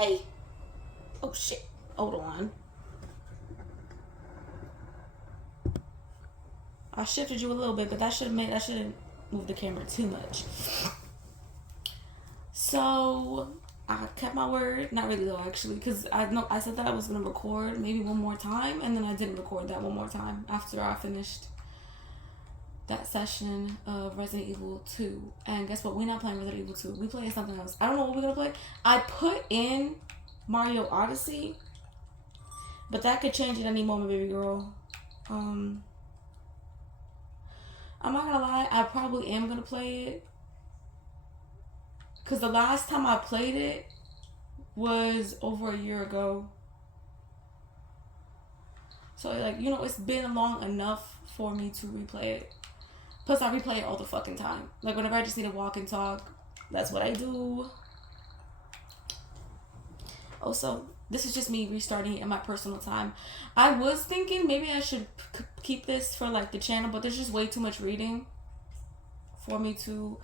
Hey. Oh shit. Hold on. I shifted you a little bit, but that shouldn't move the camera too much. So I kept my word. Not really though, actually, because I said that I was gonna record maybe one more time, and then I didn't record that one more time after I finished that session of Resident Evil 2. And guess what? We're not playing Resident Evil 2. We playing something else. I don't know what we're gonna play. I put in Mario Odyssey, but that could change at any moment, baby girl. I'm not gonna lie, I probably am gonna play it. Because the last time I played it was over a year ago. So, like, you know, it's been long enough for me to replay it. Plus, I replay it all the fucking time. Like, whenever I just need to walk and talk, that's what I do. Also, this is just me restarting it in my personal time. I was thinking maybe I should keep this for, like, the channel, but there's just way too much reading for me to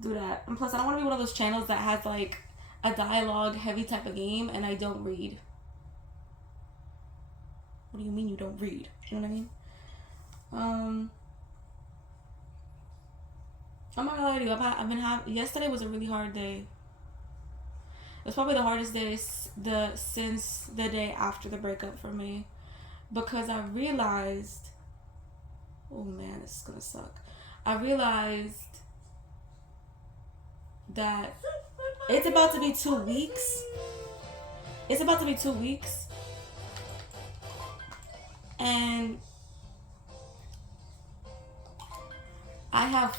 do that. And plus, I don't want to be one of those channels that has, like, a dialogue heavy type of game, and I don't read. What do you mean you don't read? You know what I mean? I'm not gonna lie to you. Yesterday was a really hard day. It was probably the hardest day since the day after the breakup for me, because I realized, oh man, this is gonna suck. I realized that it's about to be 2 weeks. It's about to be 2 weeks, and I have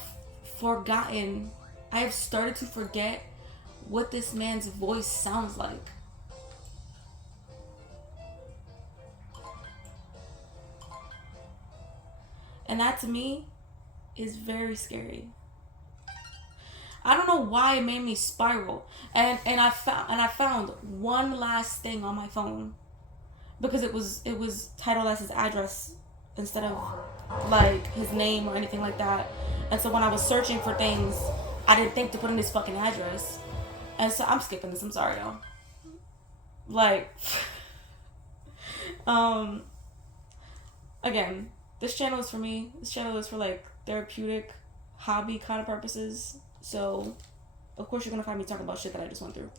started to forget what this man's voice sounds like. And that to me is very scary. I don't know why it made me spiral. And I found one last thing on my phone, because it was titled as his address instead of like his name or anything like that. And so when I was searching for things, I didn't think to put in his fucking address. And so I'm skipping this. I'm sorry, y'all. Like, again, this channel is for me. This channel is for, like, therapeutic, hobby kind of purposes. So, of course, you're gonna find me talking about shit that I just went through.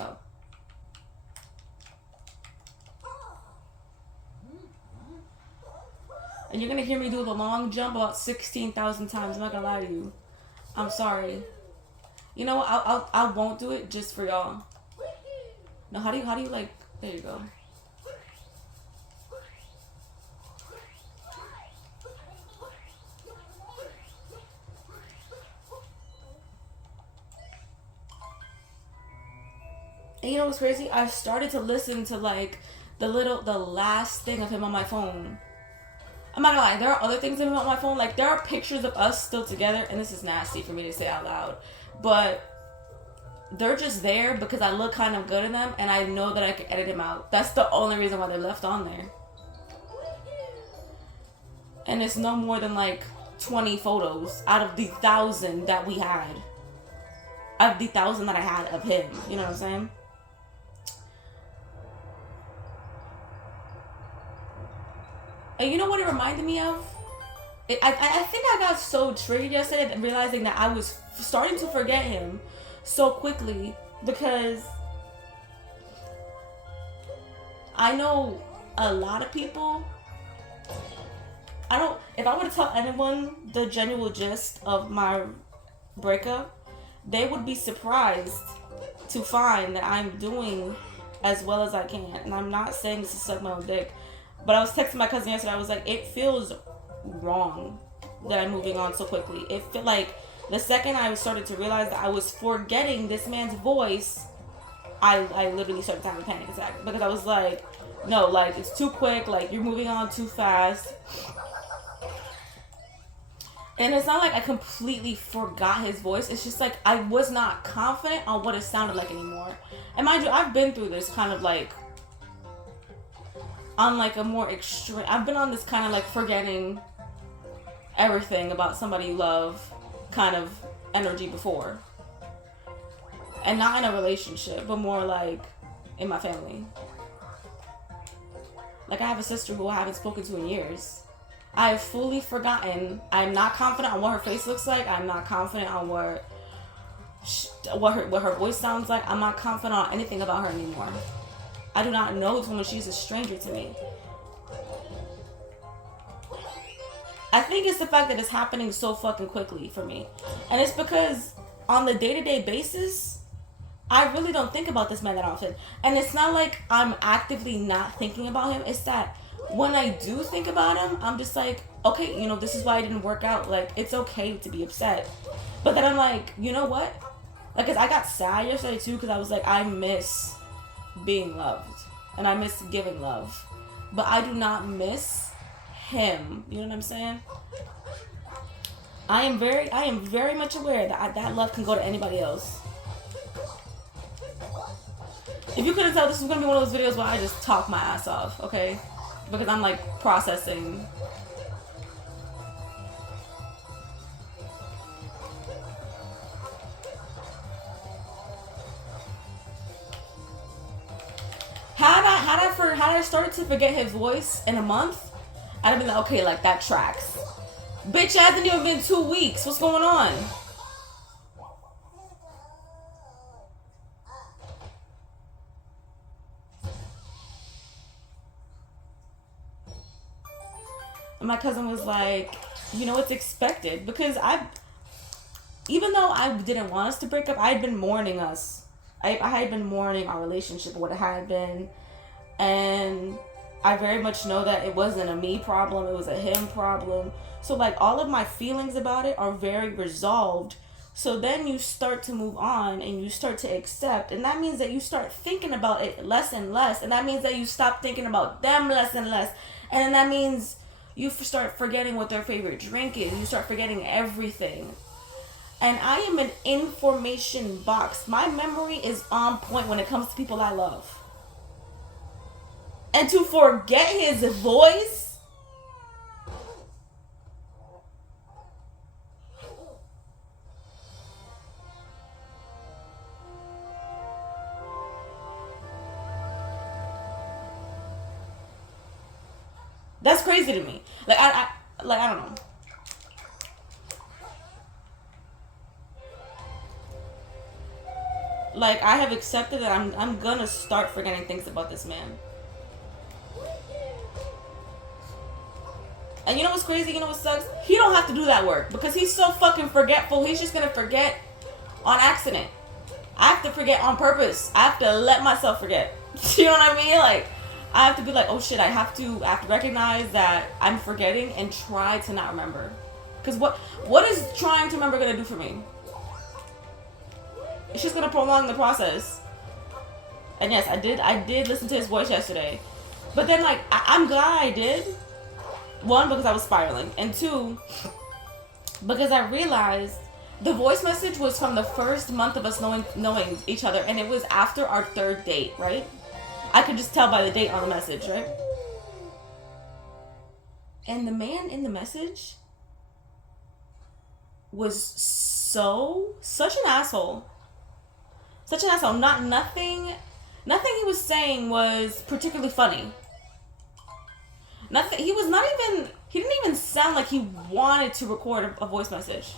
Oh. And you're gonna hear me do the long jump about 16,000 times. I'm not gonna lie to you. I'm sorry. You know what? I won't do it just for y'all. No, how do you like? There you go. And you know what's crazy? I started to listen to, like, the last thing of him on my phone. I'm not gonna lie, there are other things of him on my phone. Like, there are pictures of us still together, and this is nasty for me to say out loud, but they're just there because I look kind of good in them, and I know that I can edit them out. That's the only reason why they're left on there. And it's no more than, like, 20 photos out of the 1,000 that we had. Out of the 1,000 that I had of him. You know what I'm saying? And you know what it reminded me of? I think I got so triggered yesterday realizing that I was starting to forget him so quickly, because I know a lot of people. If I were to tell anyone the genuine gist of my breakup, they would be surprised to find that I'm doing as well as I can. And I'm not saying this to suck my own dick, but I was texting my cousin yesterday. I was like, it feels wrong that I'm moving on so quickly. It felt like the second I started to realize that I was forgetting this man's voice, I literally started to have a panic attack, because I was like, no, like, it's too quick, like, you're moving on too fast. And it's not like I completely forgot his voice. It's just like I was not confident on what it sounded like anymore. And mind you, I've been through this kind of, like, on, like, a more extreme. I've been on this kind of, like, forgetting everything about somebody you love kind of energy before. And not in a relationship, but more like in my family. Like, I have a sister who I haven't spoken to in years. I have fully forgotten. I'm not confident on what her face looks like. I'm not confident on what her voice sounds like. I'm not confident on anything about her anymore. I do not know this woman. She's a stranger to me. I think it's the fact that it's happening so fucking quickly for me. And it's because on the day-to-day basis, I really don't think about this man that often. And it's not like I'm actively not thinking about him. It's that when I do think about him, I'm just like, okay, you know, this is why I didn't work out. Like, it's okay to be upset. But then I'm like, you know what? Like, 'cause I got sad yesterday too, because I was like, I miss being loved. And I miss giving love. But I do not miss him. You know what I'm saying? I am very much aware that that love can go to anybody else. If you couldn't tell, this is gonna be one of those videos where I just talk my ass off, okay? Because I'm like processing. Had I started to forget his voice in a month, I'd have been like, okay, like that tracks. Bitch, it hasn't even been 2 weeks. What's going on? And my cousin was like, you know, it's expected. Because even though I didn't want us to break up, I had been mourning us. I had been mourning our relationship, what it had been. And I very much know that it wasn't a me problem, it was a him problem. So like all of my feelings about it are very resolved. So then you start to move on and you start to accept. And that means that you start thinking about it less and less. And that means that you stop thinking about them less and less. And then that means you start forgetting what their favorite drink is. You start forgetting everything. And I am an information box. My memory is on point when it comes to people I love. And to forget his voice, that's crazy to me. Like I don't know. Like I have accepted that I'm gonna start forgetting things about this man. And you know what's crazy? You know what sucks? He don't have to do that work because he's so fucking forgetful. He's just gonna forget on accident. I have to forget on purpose. I have to let myself forget. You know what I mean? Like, I have to be like, oh shit, I have to recognize that I'm forgetting and try to not remember. Because what is trying to remember gonna do for me? It's just gonna prolong the process. And yes, I did listen to his voice yesterday. But then like, I'm glad I did. One, because I was spiraling. And two, because I realized the voice message was from the first month of us knowing each other. And it was after our 3rd date, right? I could just tell by the date on the message, right? And the man in the message was such an asshole. Such an asshole. Nothing he was saying was particularly funny. Nothing. He didn't even sound like he wanted to record a voice message.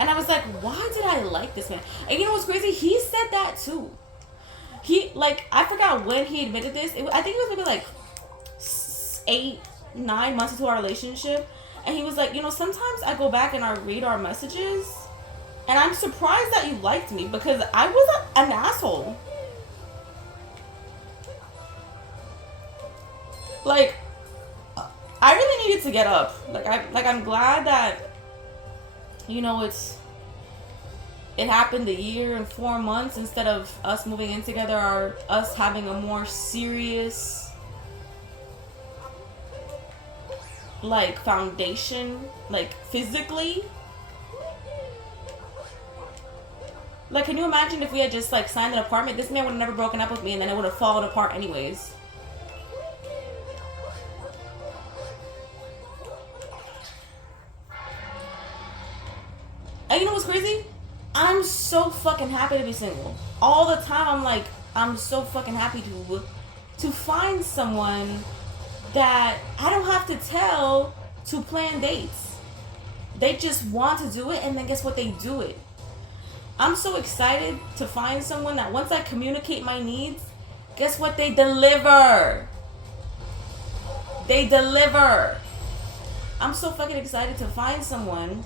And I was like, why did I like this man? And you know what's crazy? He said that too. I forgot when he admitted this. I think it was maybe like 8-9 months into our relationship. And he was like, you know, sometimes I go back and I read our messages. And I'm surprised that you liked me because I was an asshole. Like, I really needed to get up. I'm glad that, you know, it happened a year and 4 months instead of us moving in together or us having a more serious, like, foundation, like, physically. Like, can you imagine if we had just, like, signed an apartment? This man would have never broken up with me and then it would have fallen apart anyways. And you know what's crazy? I'm so fucking happy to be single. All the time I'm like, I'm so fucking happy to find someone that I don't have to tell to plan dates. They just want to do it, and then guess what? They do it. I'm so excited to find someone that once I communicate my needs, guess what? They deliver. They deliver. I'm so fucking excited to find someone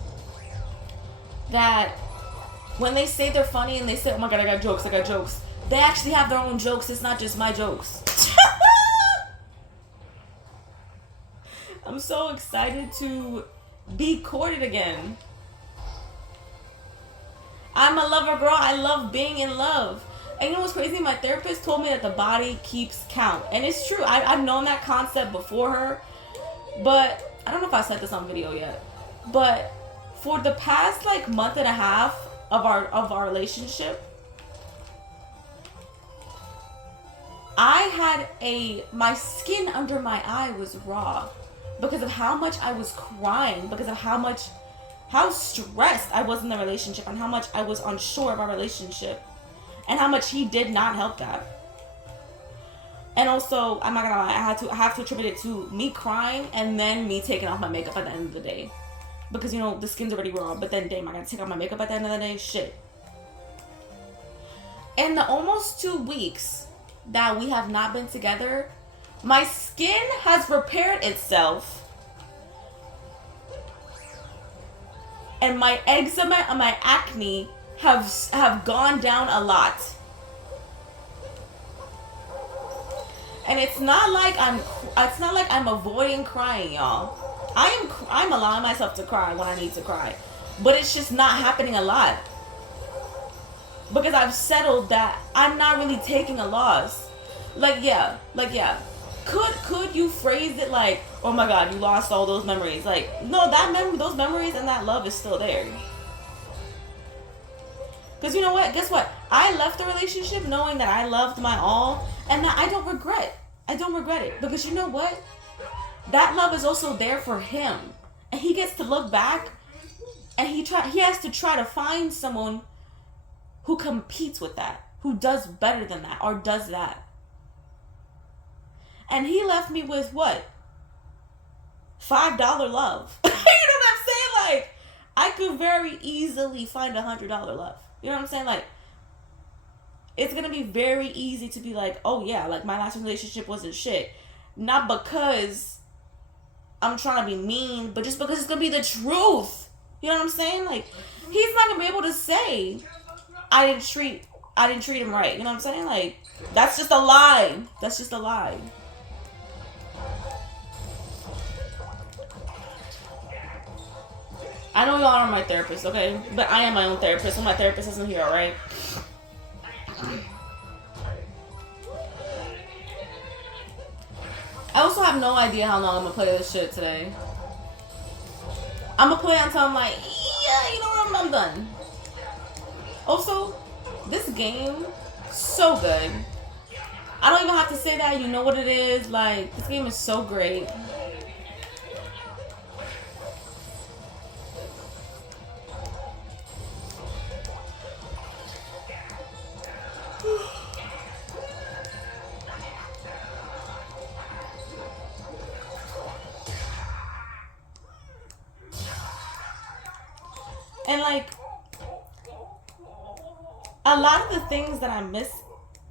that when they say they're funny and they say, oh my god, I got jokes, they actually have their own jokes. It's not just my jokes. I'm so excited to be courted again. I'm a lover, girl. I love being in love. And you know what's crazy? My therapist told me that the body keeps count. And it's true. I've known that concept before her. But I don't know if I said this on video yet. But for the past like month and a half of our relationship, I had my skin under my eye was raw because of how much I was crying, because of how stressed I was in the relationship and how much I was unsure of our relationship and how much he did not help that. And also, I'm not gonna lie, I have to attribute it to me crying and then me taking off my makeup at the end of the day. Because, you know, the skin's already raw, but then damn, I gotta take off my makeup at the end of the day, shit. In the almost 2 weeks that we have not been together, my skin has repaired itself. And my eczema and my acne have gone down a lot. And it's not like I'm avoiding crying, y'all. I'm allowing myself to cry when I need to cry. But it's just not happening a lot. Because I've settled that I'm not really taking a loss. Like yeah. Could you phrase it like, oh my god, you lost all those memories? Like, no, those memories and that love is still there. Because you know what? Guess what? I left the relationship knowing that I loved my all and that I don't regret. I don't regret it. Because you know what? That love is also there for him. And he gets to look back and he has to try to find someone who competes with that, who does better than that or does that. And he left me with what? $5 love. You know what I'm saying? Like, I could very easily find $100 love. You know what I'm saying? Like, it's going to be very easy to be like, oh yeah, like my last relationship wasn't shit. Not because I'm trying to be mean, but just because it's going to be the truth. You know what I'm saying? Like, he's not going to be able to say, I didn't treat him right. You know what I'm saying? Like, that's just a lie. That's just a lie. I know y'all are my therapist, okay? But I am my own therapist, so my therapist isn't here, alright? I also have no idea how long I'm gonna play this shit today. I'm gonna play until I'm like, yeah, you know what, I'm done. Also, this game, so good. I don't even have to say that, you know what it is. Like, this game is so great. And like, a lot of the things that I miss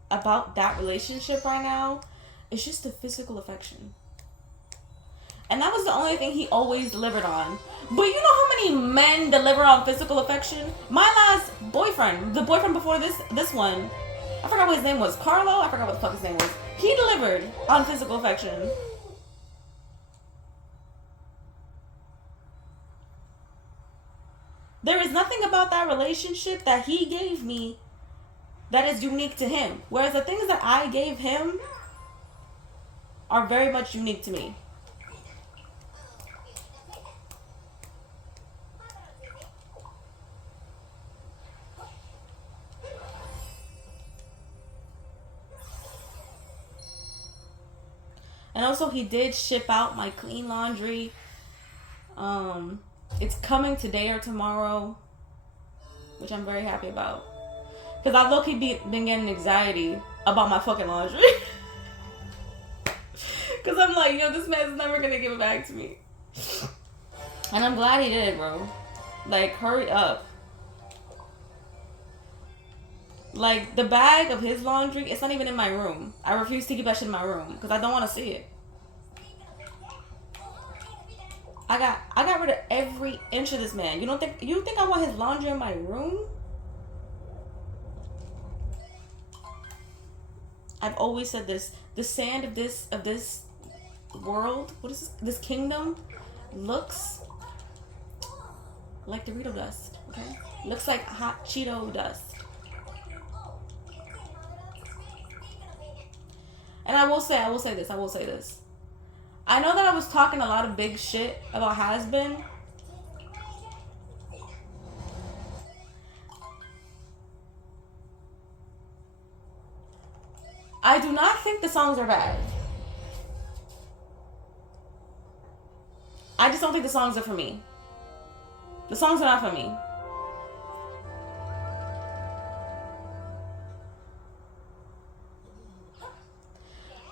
about that relationship right now is just the physical affection. And that was the only thing he always delivered on. But you know how many men deliver on physical affection? My last boyfriend, the boyfriend before this one, I forgot what his name was. Carlo? I forgot what the fuck his name was. He delivered on physical affection. There is nothing about that relationship that he gave me that is unique to him. Whereas the things that I gave him are very much unique to me. And also he did ship out my clean laundry. It's coming today or tomorrow. which I'm very happy about. Because I've low-key been getting anxiety about my fucking laundry. Because I'm like, yo, this man's never going to give it back to me. And I'm glad he did, bro. Like, hurry up. Like, the bag of his laundry, it's not even in my room. I refuse to keep that shit in my room because I don't want to see it. I got rid of every inch of this man. You think I want his laundry in my room? I've always said this. The sand of this world, what is this kingdom, looks like Dorito dust. Okay, looks like hot Cheeto dust. And I will say this. I know that I was talking a lot of big shit about Has-Been. I do not think the songs are bad. I just don't think the songs are for me. The songs are not for me.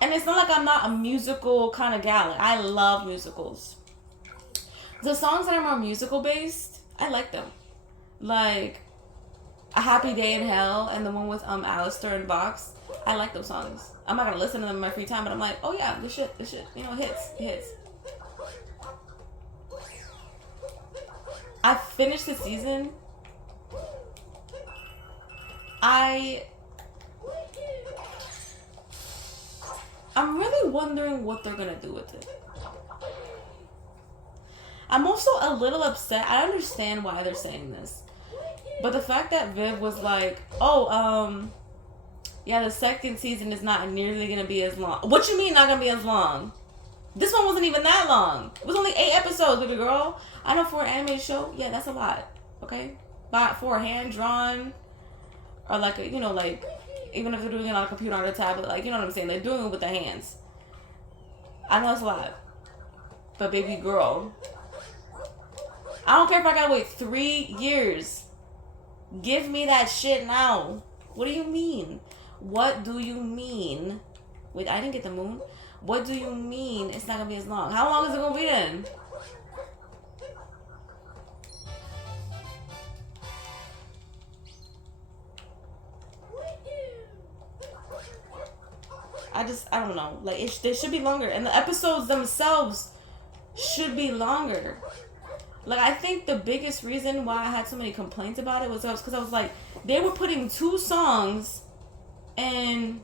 And it's not like I'm not a musical kind of gal. I love musicals. The songs that are more musical based, I like them. Like A Happy Day in Hell and the one with Alistair and Vox. I like those songs. I'm not gonna listen to them in my free time, but I'm like, oh yeah, this shit, you know, hits. I finished the season. I'm really wondering what they're gonna do with it. I'm also a little upset. I understand why they're saying this. But the fact that Viv was like, oh, yeah, the second season is not nearly gonna be as long. What you mean not gonna be as long? This one wasn't even that long. It was only 8 episodes, baby girl. I know for an animated show, yeah, that's a lot. Okay? But for a hand-drawn, or like, a, you know, like, even if they're doing it on a computer or a tablet, like, you know what I'm saying? They're doing it with their hands. I know it's a lot. But baby girl, I don't care if I gotta wait 3 years. Give me that shit now. What do you mean? What do you mean? Wait, I didn't get the moon. What do you mean it's not gonna be as long? How long is it gonna be then? I don't know. Like, they should be longer. And the episodes themselves should be longer. Like, I think the biggest reason why I had so many complaints about it was because I was like, they were putting 2 songs in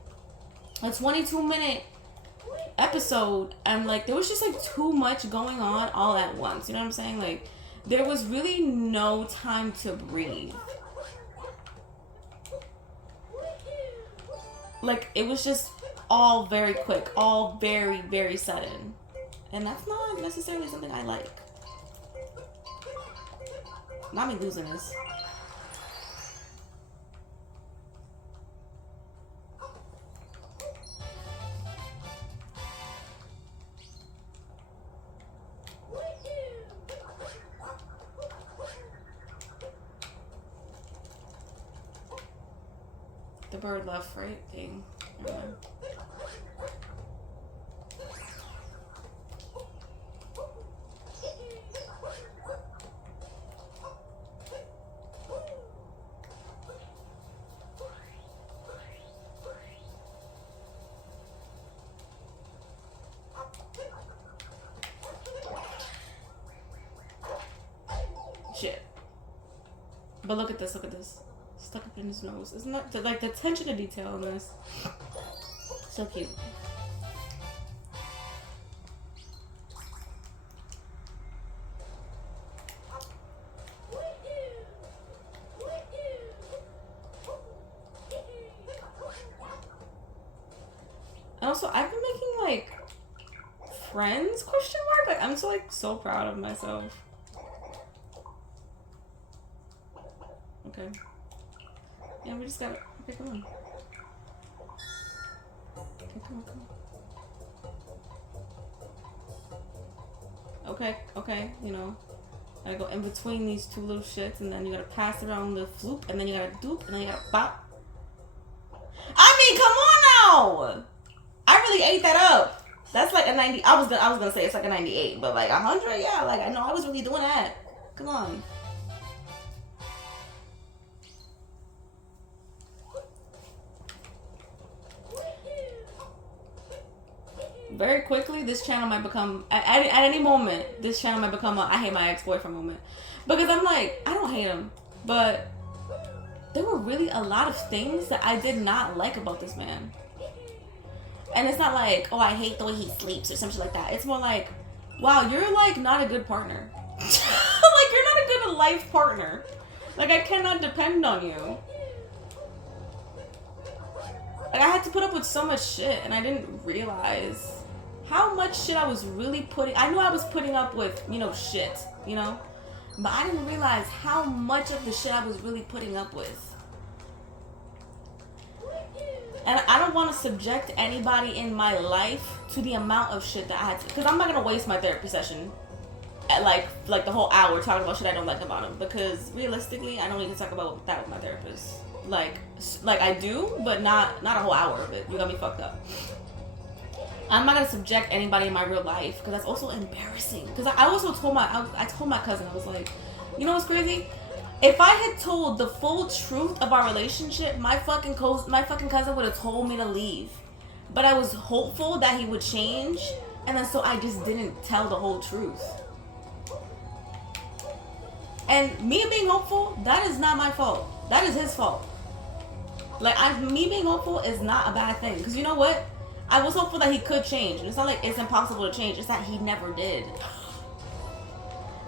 a 22-minute episode. And, like, there was just, like, too much going on all at once. You know what I'm saying? Like, there was really no time to breathe. Like, it was just all very quick, all very, very sudden. And that's not necessarily something I like. Not me losing this. The bird left, right? Dang. Never mind. Shit. But look at this, stuck up in his nose. Isn't that, like, the attention to detail on this? So cute. And also, I've been making, like, friends, question mark? Like, I'm so proud of myself. Okay. Yeah, we just gotta... Okay, come on. Okay, come on. Okay, you know. Gotta go in between these two little shits, and then you gotta pass around the floop, and then you gotta doop, and then you gotta bop. I mean, come on now! I really ate that up. That's like a 90. I was gonna say it's like a 98, but like 100, yeah. Like I know I was really doing that. Come on. Very quickly, this channel might become at any moment. This channel might become a I hate my ex-boyfriend moment, because I'm like, I don't hate him, but there were really a lot of things that I did not like about this man. And it's not like, oh, I hate the way he sleeps or something like that. It's more like, wow, you're like not a good partner. Like you're not a good life partner. Like I cannot depend on you. Like I had to put up with so much shit, and I didn't realize how much shit I was really putting. I knew I was putting up with, you know, shit, you know, but I didn't realize how much of the shit I was really putting up with. And I don't want to subject anybody in my life to the amount of shit that I had to, because I'm not gonna waste my therapy session at like the whole hour talking about shit I don't like about him, because realistically I don't need to talk about that with my therapist. Like I do, but not a whole hour of it. You got me fucked up. I'm not gonna subject anybody in my real life, because that's also embarrassing. Because I also told I told my cousin, I was like, you know what's crazy? If I had told the full truth of our relationship, my fucking cousin would have told me to leave. But I was hopeful that he would change, and then so I just didn't tell the whole truth. And me being hopeful, that is not my fault. That is his fault. Like me being hopeful is not a bad thing, because you know what? I was hopeful that he could change, and it's not like it's impossible to change. It's that he never did.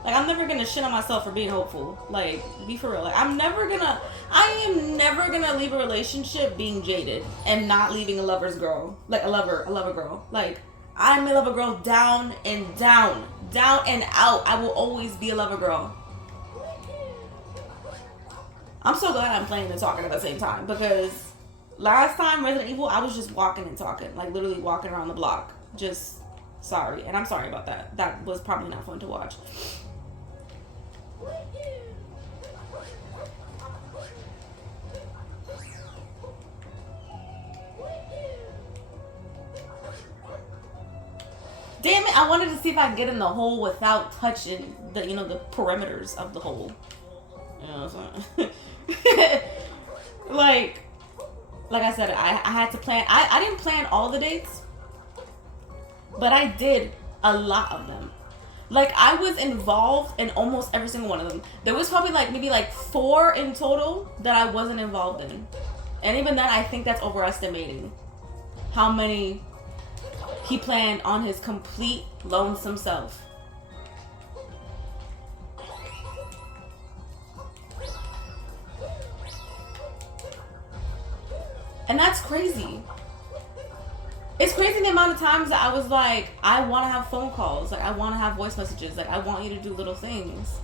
Like I'm never gonna shit on myself for being hopeful. Like be for real. Like I am never gonna leave a relationship being jaded and not leaving a lover's girl. Like a lover girl. Like I'm a lover girl down and out. I will always be a lover girl. I'm so glad I'm playing and talking at the same time, because last time Resident Evil, I was just walking and talking, like literally walking around the block. Just sorry, and I'm sorry about that. That was probably not fun to watch. Damn it, I wanted to see if I could get in the hole without touching the, you know, the perimeters of the hole. You know what I'm saying? like I said, I had to plan. I didn't plan all the dates, but I did a lot of them. Like I was involved in almost every single one of them. There was probably like maybe like 4 in total that I wasn't involved in, and even then I think that's overestimating how many he planned on his complete lonesome self. And that's crazy. It's crazy the amount of times that I was like, I want to have phone calls. Like, I want to have voice messages. Like, I want you to do little things.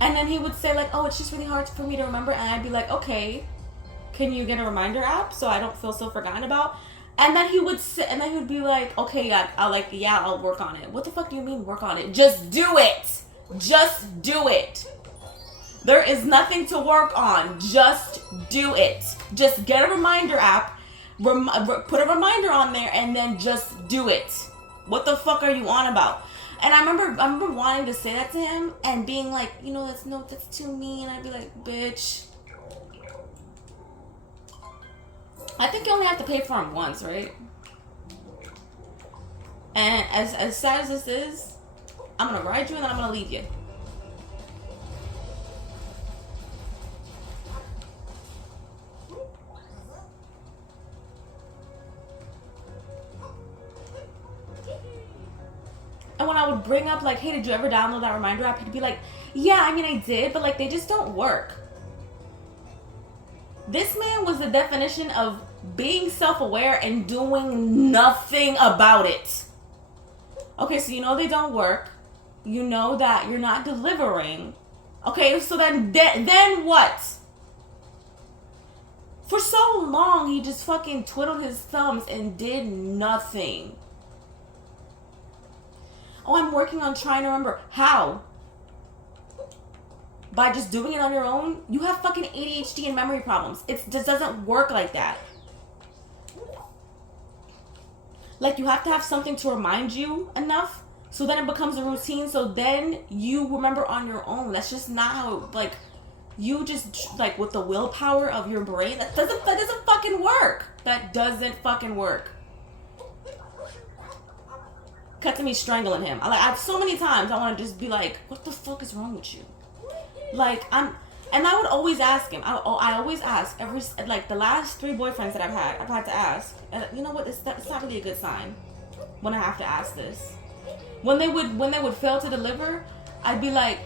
And then he would say, like, oh, it's just really hard for me to remember. And I'd be like, okay, can you get a reminder app so I don't feel so forgotten about? And then he would sit, and then he would be like, okay, I'll work on it. What the fuck do you mean work on it? Just do it. Just do it. There is nothing to work on. Just do it. Just get a reminder app, put a reminder on there, and then just do it. What the fuck are you on about? And I remember wanting to say that to him and being like, you know, that's too mean. I'd be like, bitch. I think you only have to pay for them once, right? And as sad as this is, I'm gonna ride you and then I'm gonna leave you. And when I would bring up like, hey, did you ever download that reminder app? He'd be like, yeah, I mean I did, but like they just don't work. This man was the definition of being self-aware and doing nothing about it. Okay, so you know they don't work. You know that you're not delivering. Okay, so then what? For so long, he just fucking twiddled his thumbs and did nothing. Oh, I'm working on trying to remember. How? by just doing it on your own, you have fucking ADHD and memory problems. It just doesn't work like that. Like, you have to have something to remind you enough, so then it becomes a routine, so then you remember on your own. That's just not how, like, you just, like, with the willpower of your brain, that doesn't fucking work. That doesn't fucking work. Cut to me strangling him. I've so many times I want to just be like, what the fuck is wrong with you? Like, and I would always ask him. I always ask like, the last 3 boyfriends that I've had to ask. And you know what? It's not really a good sign when I have to ask this. When they would fail to deliver, I'd be like,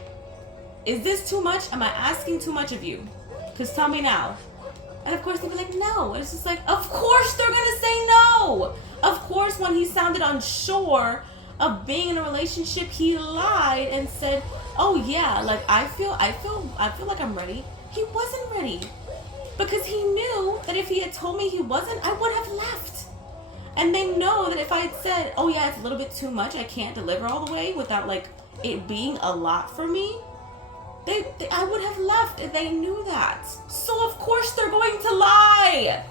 is this too much? Am I asking too much of you? Because tell me now. And of course they'd be like, no. And it's just like, of course they're gonna say no. Of course, when he sounded unsure of being in a relationship, he lied and said, oh yeah, like I feel like I'm ready. He wasn't ready. Because he knew that if he had told me he wasn't, I would have left. And they know that if I had said, oh yeah, it's a little bit too much, I can't deliver all the way without like it being a lot for me, I would have left if they knew that. So of course they're going to lie.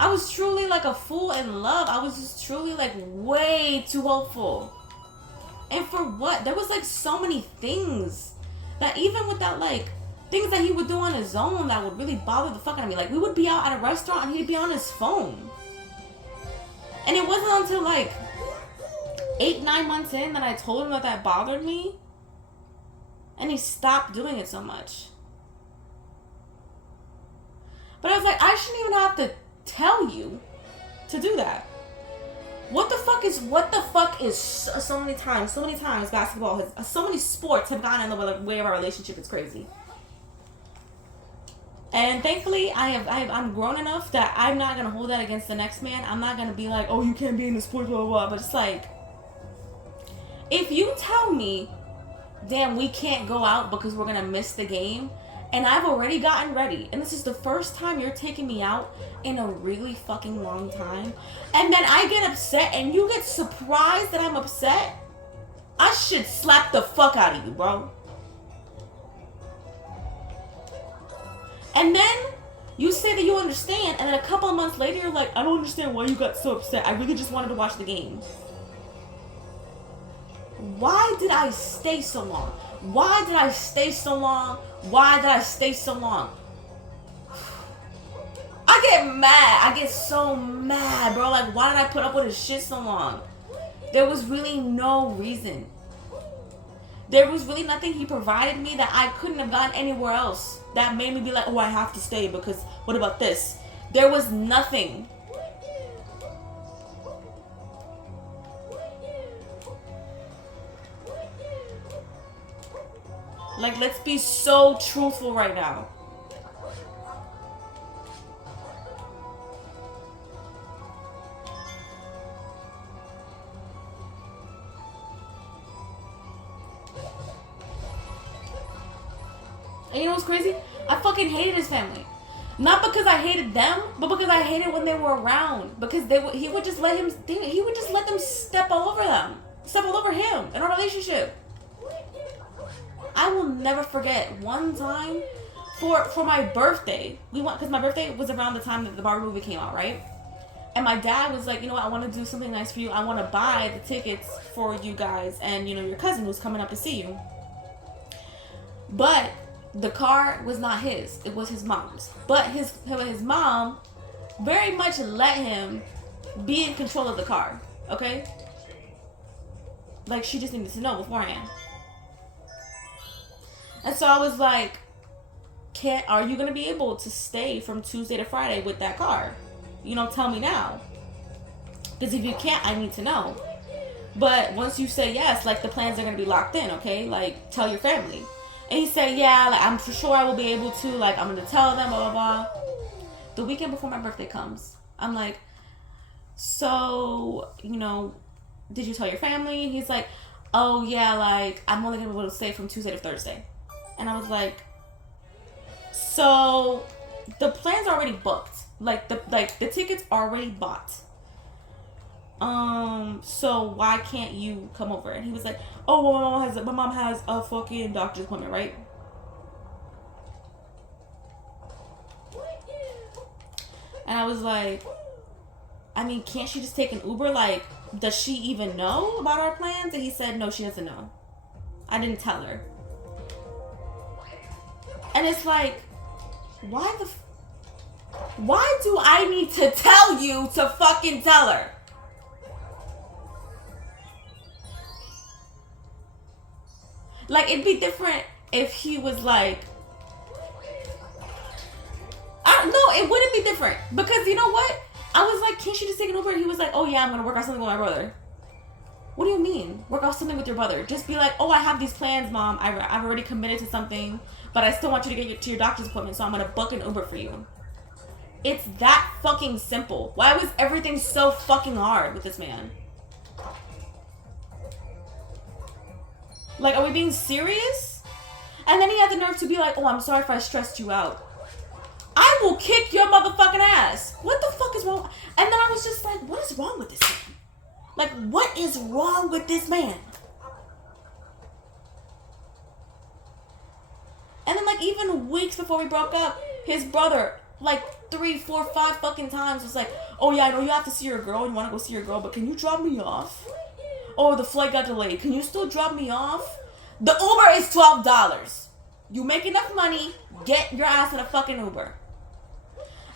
I was truly like a fool in love. I was just truly like way too hopeful. And for what? There was like so many things that even without like things that he would do on his own that would really bother the fuck out of me. Like, we would be out at a restaurant and he'd be on his phone. And it wasn't until like 8-9 months in that I told him that bothered me. And he stopped doing it so much. But I was like, I shouldn't even have to tell you to do that. What the fuck is so many times basketball has, so many sports have gotten in the way of our relationship. It's crazy. And thankfully, I'm grown enough that I'm not gonna hold that against the next man. I'm not gonna be like, oh, you can't be in the sport, blah, blah, blah. But it's like, if you tell me, damn, we can't go out because we're gonna miss the game, and I've already gotten ready, and this is the first time you're taking me out in a really fucking long time, and then I get upset and you get surprised that I'm upset, I should slap the fuck out of you, bro. And then you say that you understand, and then a couple of months later you're like, I don't understand why you got so upset. I really just wanted to watch the game. Why did I stay so long? Why did I stay so long? Why did I stay so long? I get mad. I get so mad, bro. Like, why did I put up with his shit so long? There was really no reason. There was really nothing he provided me that I couldn't have gotten anywhere else that made me be like, oh, I have to stay because what about this? There was nothing. Like, let's be so truthful right now. And you know what's crazy? I fucking hated his family. Not because I hated them, but because I hated when they were around. Because he would just let them step all over him in our relationship. I will never forget one time for my birthday. We went, because my birthday was around the time that the Barbie movie came out, right? And my dad was like, you know what, I want to do something nice for you. I want to buy the tickets for you guys and, you know, your cousin who's coming up to see you. But the car was not his. It was his mom's. But his mom very much let him be in control of the car. Okay? Like, she just needed to know beforehand. And so I was like, are you going to be able to stay from Tuesday to Friday with that car? You know, tell me now. Because if you can't, I need to know. But once you say yes, like, the plans are going to be locked in, okay? Like, tell your family. And he said, yeah, like, I'm for sure I will be able to. Like, I'm going to tell them, blah, blah, blah. The weekend before my birthday comes, I'm like, so, you know, did you tell your family? And he's like, oh, yeah, like, I'm only going to be able to stay from Tuesday to Thursday. And I was like, So the plan's already booked. The ticket's already bought. So why can't you come over? And he was like, oh, well, my mom has a fucking doctor's appointment, right? And I was like, I mean, can't she just take an Uber? Like, does she even know about our plans? And he said, no, she doesn't know. I didn't tell her. And it's like, why do I need to tell you to fucking tell her? Like, it'd be different if he was like, no, it wouldn't be different. Because you know what? I was like, can't she just take an Uber? And he was like, oh yeah, I'm going to work out something with my brother. What do you mean? Work out something with your brother? Just be like, oh, I have these plans, Mom. I've already committed to something, but I still want you to get to your doctor's appointment, so I'm going to book an Uber for you. It's that fucking simple. Why was everything so fucking hard with this man? Like, are we being serious? And then he had the nerve to be like, oh, I'm sorry if I stressed you out. I will kick your motherfucking ass. What the fuck is wrong? And then I was just like, what is wrong with this man? Like, what is wrong with this man? And then, like, even weeks before we broke up, his brother, like, 3, 4, 5 fucking times was like, oh yeah, I know you have to see your girl and you want to go see your girl, but can you drop me off? Oh, the flight got delayed. Can you still drop me off? The Uber is $12. You make enough money, get your ass in a fucking Uber.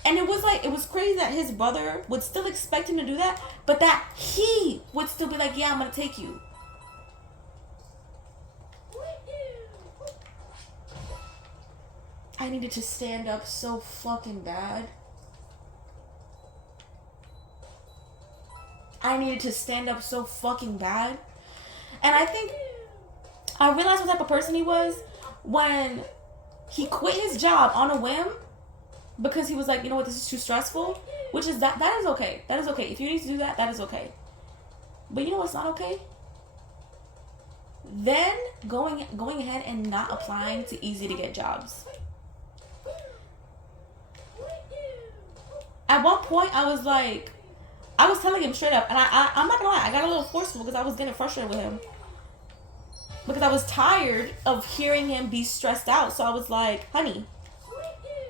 And it was like, it was crazy that his brother would still expect him to do that, but that he would still be like, yeah, I'm going to take you. I needed to stand up so fucking bad. I needed to stand up so fucking bad. And I think I realized what type of person he was when he quit his job on a whim because he was like, you know what, this is too stressful. Which is, that is okay. That is okay. If you need to do that, that is okay. But you know what's not okay? Then going ahead and not applying to easy to get jobs. At one point, I was like, I was telling him straight up, and I'm not gonna lie, I got a little forceful because I was getting frustrated with him. Because I was tired of hearing him be stressed out. So I was like, honey,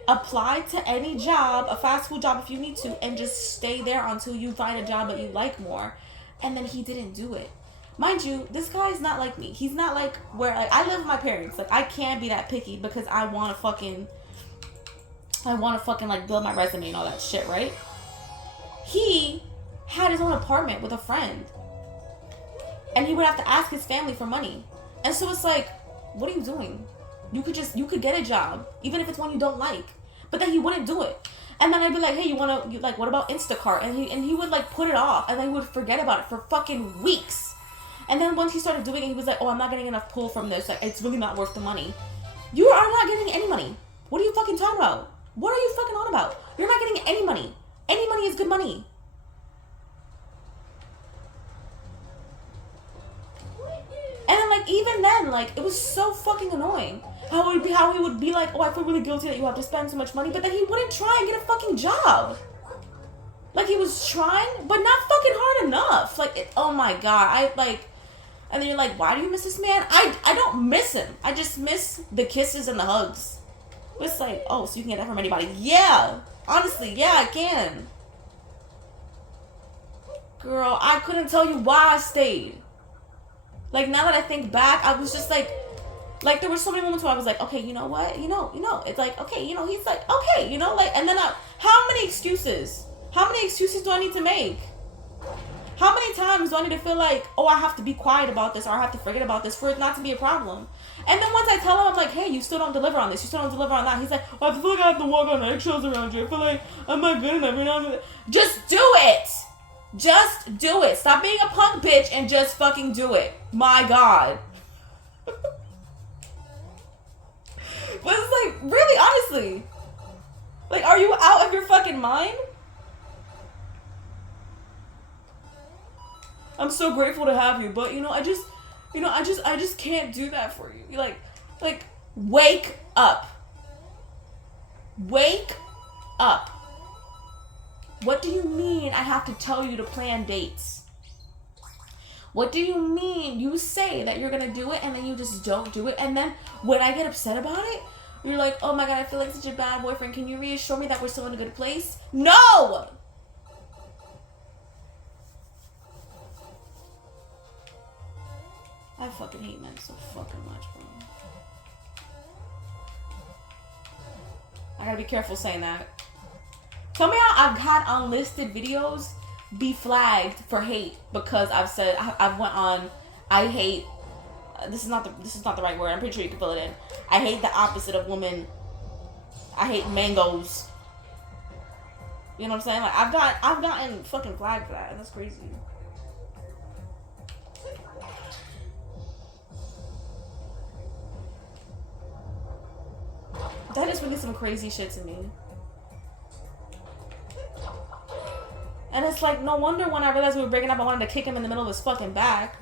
apply to any job, a fast food job if you need to, and just stay there until you find a job that you like more. And then he didn't do it. Mind you, this guy is not like me. He's not like where, like, I live with my parents. Like, I can't be that picky because I want to fucking, like, build my resume and all that shit, right? He had his own apartment with a friend. And he would have to ask his family for money. And so it's like, what are you doing? You could get a job, even if it's one you don't like. But then he wouldn't do it. And then I'd be like, hey, what about Instacart? And he would, like, put it off. And then he would forget about it for fucking weeks. And then once he started doing it, he was like, oh, I'm not getting enough pull from this. Like, it's really not worth the money. You are not getting any money. What are you fucking talking about? What are you fucking on about? You're not getting any money. Any money is good money. And then, like, even then, like, it was so fucking annoying. How he would be like, oh, I feel really guilty that you have to spend so much money, but then he wouldn't try and get a fucking job. Like, he was trying, but not fucking hard enough. Like, oh my god, and then you're like, why do you miss this man? I don't miss him. I just miss the kisses and the hugs. It's like, oh, so you can get that from anybody. Yeah, honestly, yeah, I can. Girl, I couldn't tell you why I stayed. Like, now that I think back, I was just like, there were so many moments where I was like, okay, you know what? You know, it's like, okay, you know, he's like, okay, you know, like, and then how many excuses? How many excuses do I need to make? How many times do I need to feel like, oh, I have to be quiet about this or I have to forget about this for it not to be a problem? And then once I tell him, I'm like, hey, you still don't deliver on this. You still don't deliver on that. He's like, oh, I feel like I have to walk on eggshells around you. I feel like I'm not good enough. You know? Just do it. Just do it. Stop being a punk bitch and just fucking do it. My God. But it's like, really, honestly. Like, are you out of your fucking mind? I'm so grateful to have you, but I just can't do that for you. Like, wake up. Wake up. What do you mean I have to tell you to plan dates? What do you mean you say that you're going to do it and then you just don't do it? And then when I get upset about it, you're like, oh my God, I feel like such a bad boyfriend. Can you reassure me that we're still in a good place? No! I fucking hate men so fucking much, bro. I gotta be careful saying that. Tell me how I've had unlisted videos be flagged for hate because I've said I've went on I hate this is not the right word. I'm pretty sure you can fill it in. I hate the opposite of women. I hate mangoes. You know what I'm saying? Like I've gotten fucking flagged for that, and that's crazy. That is really some crazy shit to me. And it's like, no wonder when I realized we were breaking up, I wanted to kick him in the middle of his fucking back.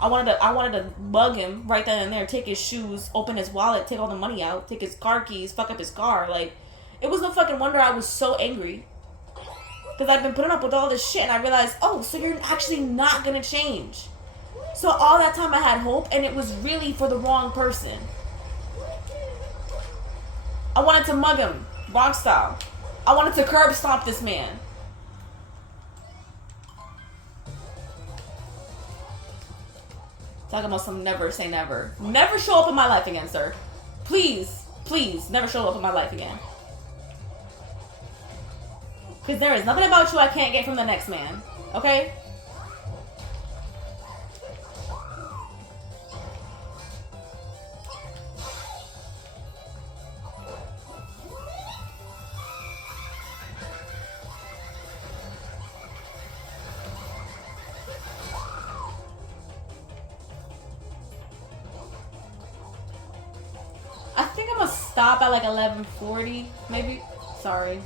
I wanted to bug him right then and there, take his shoes, open his wallet, take all the money out, take his car keys, fuck up his car. Like, it was no fucking wonder I was so angry. Because I've been putting up with all this shit, and I realized, oh, so you're actually not gonna change. So all that time I had hope, and it was really for the wrong person. I wanted to mug him, rock style. I wanted to curb stomp this man. Talking about some never say never. Never show up in my life again, sir. Please, please, never show up in my life again. Because there is nothing about you I can't get from the next man. Okay? I think I'm gonna stop at like 11:40, maybe. Sorry.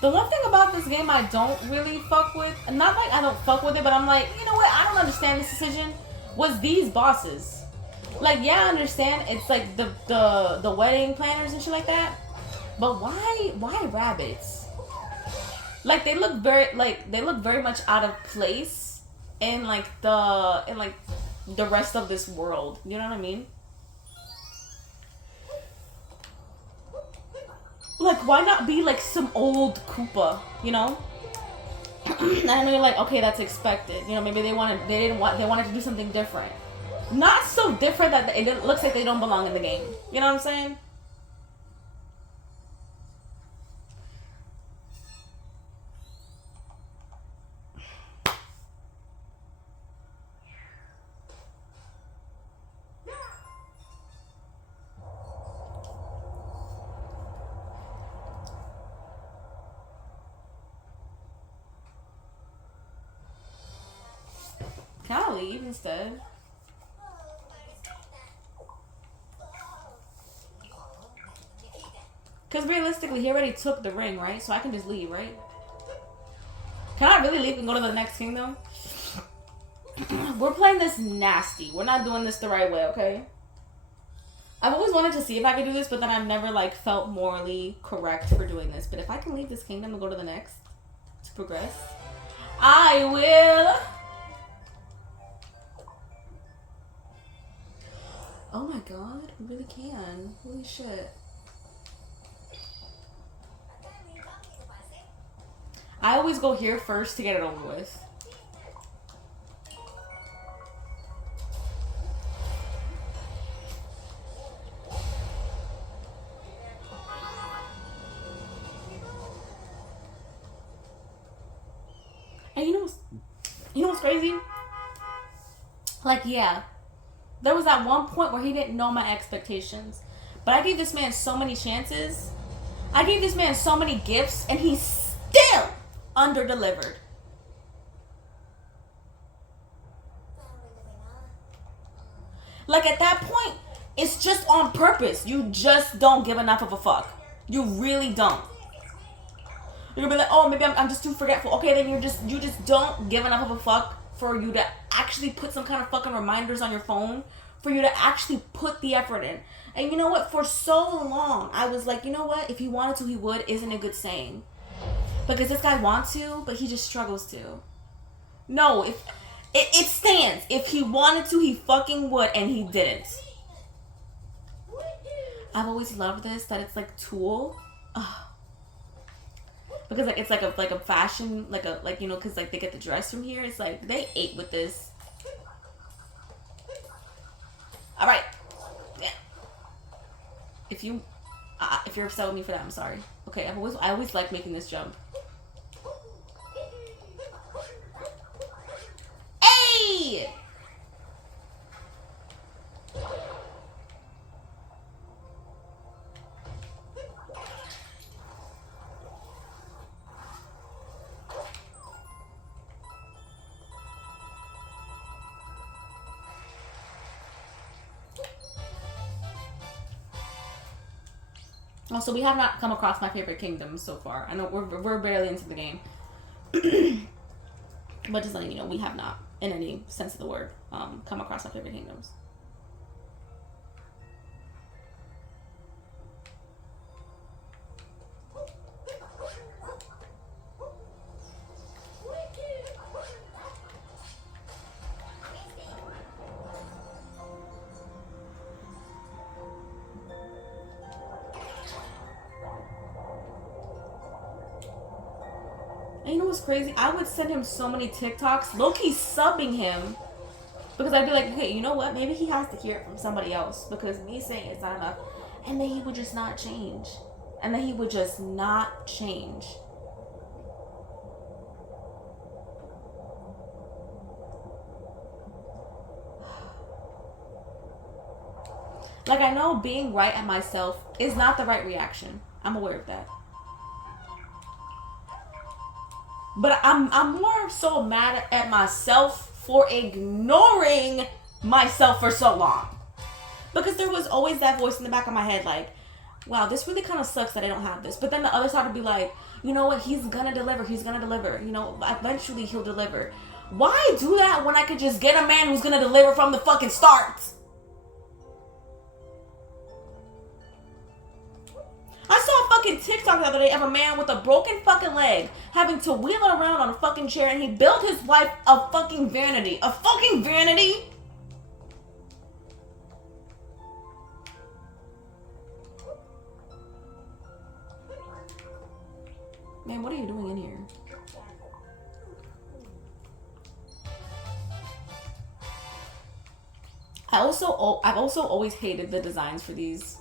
The one thing about this game I don't really fuck with, not like I don't fuck with it, but I'm like, you know what, I don't understand this decision, was these bosses. Like, yeah, I understand it's like the wedding planners and shit like that, but why rabbits? Like they look very much out of place in the rest of this world. You know what I mean? Like, why not be like some old Koopa, you know? And I know you're like, okay, that's expected. You know, maybe they wanted to do something different. Not so different that it looks like they don't belong in the game. You know what I'm saying? Can I leave instead? Because realistically, he already took the ring, right? So I can just leave, right? Can I really leave and go to the next kingdom? We're playing this nasty. We're not doing this the right way, okay? I've always wanted to see if I could do this, but then I've never, like, felt morally correct for doing this. But if I can leave this kingdom and go to the next to progress, I will. Oh my god, we really can. Holy shit. I always go here first to get it over with. And you know what's crazy? Like, yeah. There was that one point where he didn't know my expectations. But I gave this man so many chances. I gave this man so many gifts, and he still under-delivered. Like, at that point, it's just on purpose. You just don't give enough of a fuck. You really don't. You're gonna be like, oh, maybe I'm just too forgetful. Okay, then you just don't give enough of a fuck for you to actually put some kind of fucking reminders on your phone for you to actually put the effort in. And you know what? For so long, I was like, you know what? If he wanted to, he would. Isn't a good saying. Because this guy wants to, but he just struggles to. No, if it stands. If he wanted to, he fucking would, and he didn't. I've always loved this, that it's like tulle. Ugh. Because like it's like a fashion, like you know, because like they get the dress from here. It's like they ate with this. All right. Yeah. If you're upset with me for that, I'm sorry. Okay, I always like making this jump. Hey! Also, we have not come across my favorite kingdoms so far. I know we're barely into the game. But just letting you know, we have not, in any sense of the word, come across our favorite kingdoms. And you know what's crazy? I would send him so many TikToks, low-key subbing him, because I'd be like, okay, you know what? Maybe he has to hear it from somebody else, because me saying it's not enough. And then he would just not change. And then he would just not change. Like, I know being right at myself is not the right reaction. I'm aware of that. But I'm more so mad at myself for ignoring myself for so long. Because there was always that voice in the back of my head like, wow, this really kind of sucks that I don't have this. But then the other side would be like, you know what, he's gonna deliver. You know, eventually he'll deliver. Why do that when I could just get a man who's gonna deliver from the fucking start? I saw a fucking TikTok the other day of a man with a broken fucking leg having to wheel it around on a fucking chair, and he built his wife a fucking vanity. A fucking vanity? Man, what are you doing in here? I've also always hated the designs for these.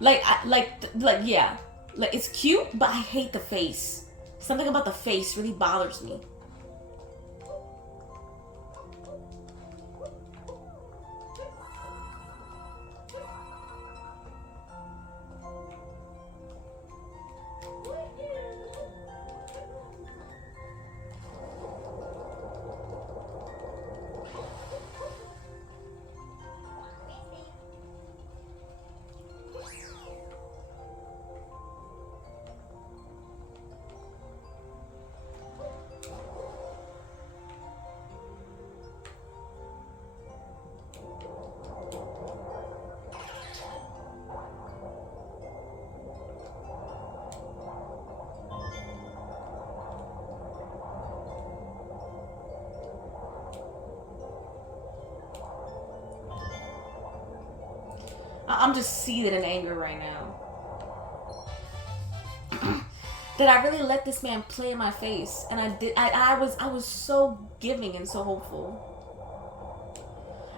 Yeah. Like, it's cute, but I hate the face. Something about the face really bothers me. I'm just seething in anger right now. That I really let this man play in my face, and I was so giving and so hopeful.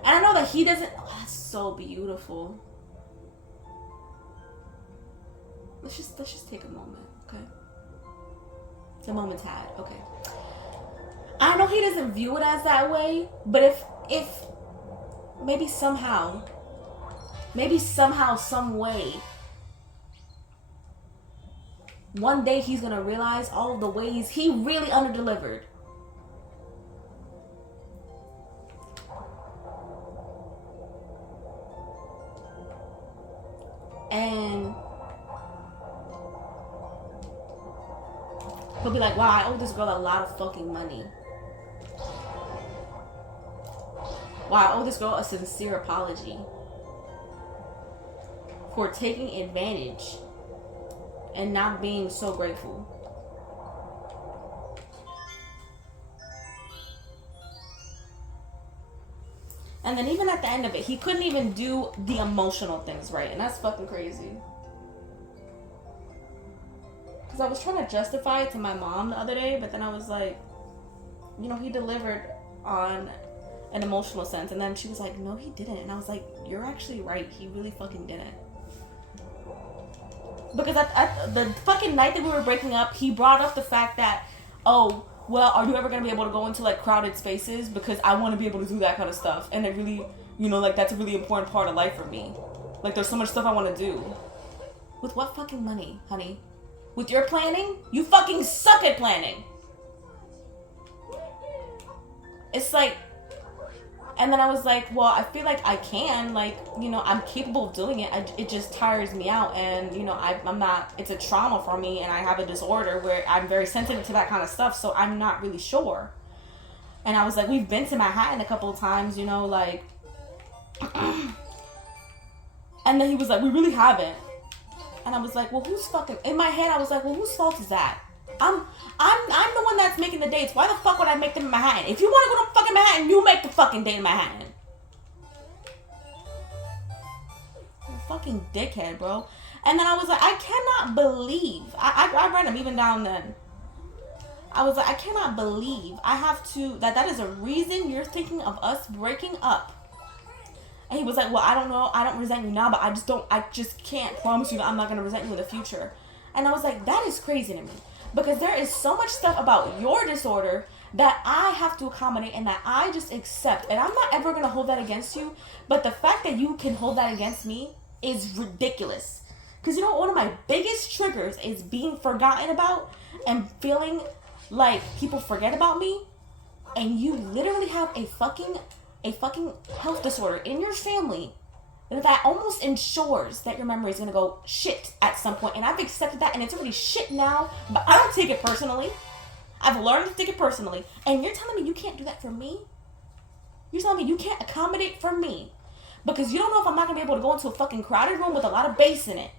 And I know that he doesn't. Oh, that's so beautiful. Let's just take a moment, okay? The moment's had, okay. I know he doesn't view it as that way, but if maybe somehow, some way, one day he's gonna realize all of the ways he really underdelivered. And He'll be like, wow, I owe this girl a lot of fucking money. Wow, I owe this girl a sincere apology for taking advantage and not being so grateful. And then even at the end of it, he couldn't even do the emotional things right. And that's fucking crazy. Because I was trying to justify it to my mom the other day, but then I was like, you know, he delivered on an emotional sense. And then she was like, no, he didn't. And I was like, you're actually right. He really fucking didn't. Because the fucking night that we were breaking up, he brought up the fact that, oh, well, are you ever going to be able to go into, like, crowded spaces? Because I want to be able to do that kind of stuff. And it really, you know, like, that's a really important part of life for me. Like, there's so much stuff I want to do. With what fucking money, honey? With your planning? You fucking suck at planning. It's like... And then I was like, well, I feel like I can, like, you know, I'm capable of doing it. It just tires me out, and, you know, I'm not, it's a trauma for me, and I have a disorder where I'm very sensitive to that kind of stuff, so I'm not really sure. And I was like, we've been to Manhattan a couple of times, you know, like, and then he was like, we really haven't. And I was like, well, who's fucking, in my head, I was like, well, whose fault is that? I'm the one that's making the dates. Why the fuck would I make them in Manhattan? If you want to go to fucking Manhattan, you make the fucking date in Manhattan. You fucking dickhead, bro. And then I was like, I cannot believe. I read him even down then. I was like, I cannot believe I have to, that is a reason you're thinking of us breaking up. And he was like, well, I don't know. I don't resent you now, but I just can't promise you that I'm not going to resent you in the future. And I was like, that is crazy to me. Because there is so much stuff about your disorder that I have to accommodate and that I just accept. And I'm not ever going to hold that against you. But the fact that you can hold that against me is ridiculous. Because, you know, one of my biggest triggers is being forgotten about and feeling like people forget about me. And you literally have a fucking health disorder in your family that almost ensures that your memory is going to go shit at some point. And I've accepted that, and it's already shit now, but I don't take it personally. I've learned to take it personally. And you're telling me you can't do that for me? You're telling me you can't accommodate for me? Because you don't know if I'm not going to be able to go into a fucking crowded room with a lot of bass in it.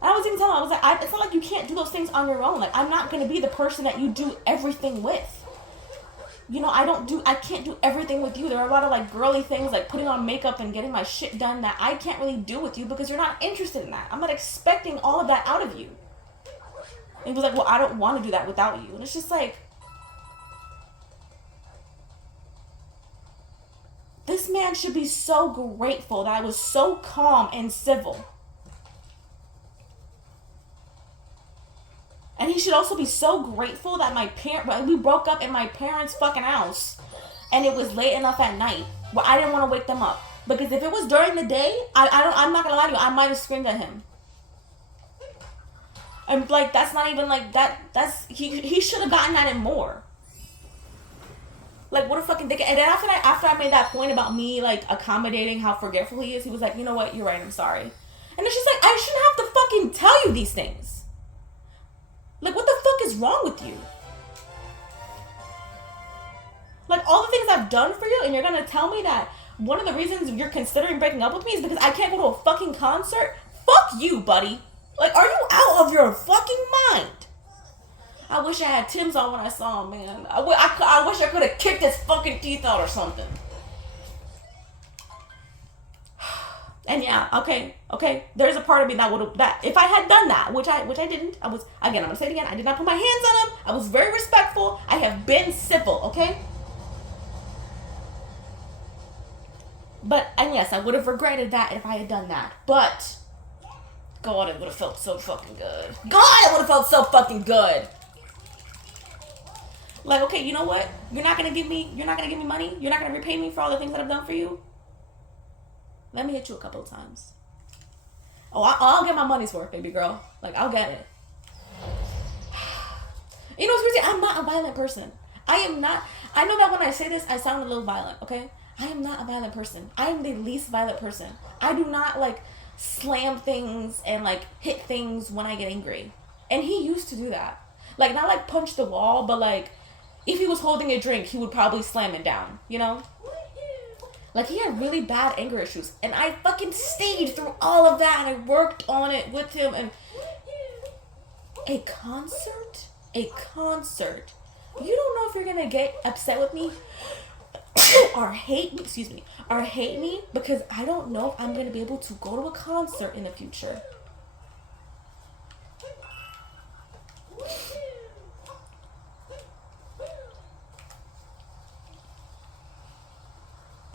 And I was even telling him, I was like, it's not like you can't do those things on your own. Like, I'm not going to be the person that you do everything with. You know, I can't do everything with you. There are a lot of, like, girly things, like putting on makeup and getting my shit done that I can't really do with you because you're not interested in that. I'm not expecting all of that out of you. And he was like, well, I don't want to do that without you. And it's just like, this man should be so grateful that I was so calm and civil. And he should also be so grateful that we broke up in my parents' fucking house. And it was late enough at night where I didn't want to wake them up. Because if it was during the day, I'm not going to lie to you, I might have screamed at him. And, like, that's not even, like, he should have gotten at it more. Like, what a fucking dick. And then after I made that point about me, like, accommodating how forgetful he is, he was like, you know what, you're right, I'm sorry. And it's just like, I shouldn't have to fucking tell you these things. Like, what the fuck is wrong with you? Like, all the things I've done for you, and you're gonna tell me that one of the reasons you're considering breaking up with me is because I can't go to a fucking concert? Fuck you, buddy. Like, are you out of your fucking mind? I wish I had Tim's on when I saw him, man. I wish I could have kicked his fucking teeth out or something. And yeah, okay. There's a part of me that if I had done that, which I didn't, I'm gonna say it again, I did not put my hands on him. I was very respectful. I have been civil, okay? And yes, I would have regretted that if I had done that. But God, it would have felt so fucking good. God, it would have felt so fucking good. Like, okay, you know what? You're not gonna give me money. You're not gonna repay me for all the things that I've done for you. Let me hit you a couple of times. Oh, I'll get my money's worth, baby girl. Like, I'll get it. You know what's crazy? I'm not a violent person. I am not. I know that when I say this, I sound a little violent, okay? I am not a violent person. I am the least violent person. I do not, like, slam things and, like, hit things when I get angry. And he used to do that. Like, not like punch the wall, but like, if he was holding a drink, he would probably slam it down, you know? Like, he had really bad anger issues. And I fucking stayed through all of that, and I worked on it with him. And a concert? A concert. You don't know if you're gonna get upset with me or hate me, excuse me, or hate me because I don't know if I'm gonna be able to go to a concert in the future.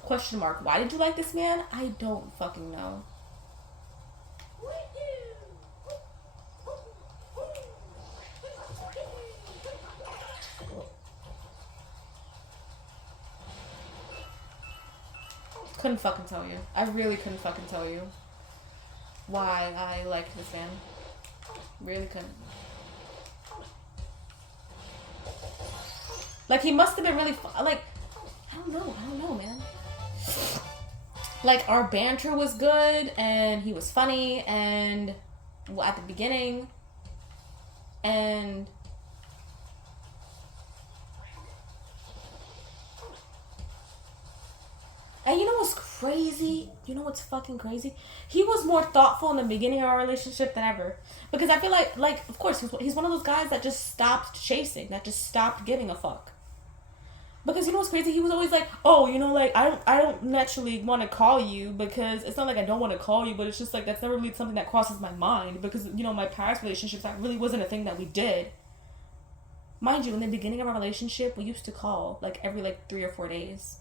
Question mark. Why did you like this man? I don't fucking know. Couldn't fucking tell you. I really couldn't fucking tell you why I liked this man. Really couldn't. Like, he must have been really like, I don't know, man. Like, our banter was good, and he was funny, and well, at the beginning, and you know what's crazy? You know what's fucking crazy? He was more thoughtful in the beginning of our relationship than ever. Because I feel like of course, he's one of those guys that just stopped chasing, that just stopped giving a fuck. Because you know what's crazy? He was always like, oh, you know, like, I don't naturally want to call you because it's not like I don't want to call you, but it's just like that's never really something that crosses my mind because, you know, my past relationships, that really wasn't a thing that we did. Mind you, in the beginning of our relationship, we used to call like every like 3 or 4 days.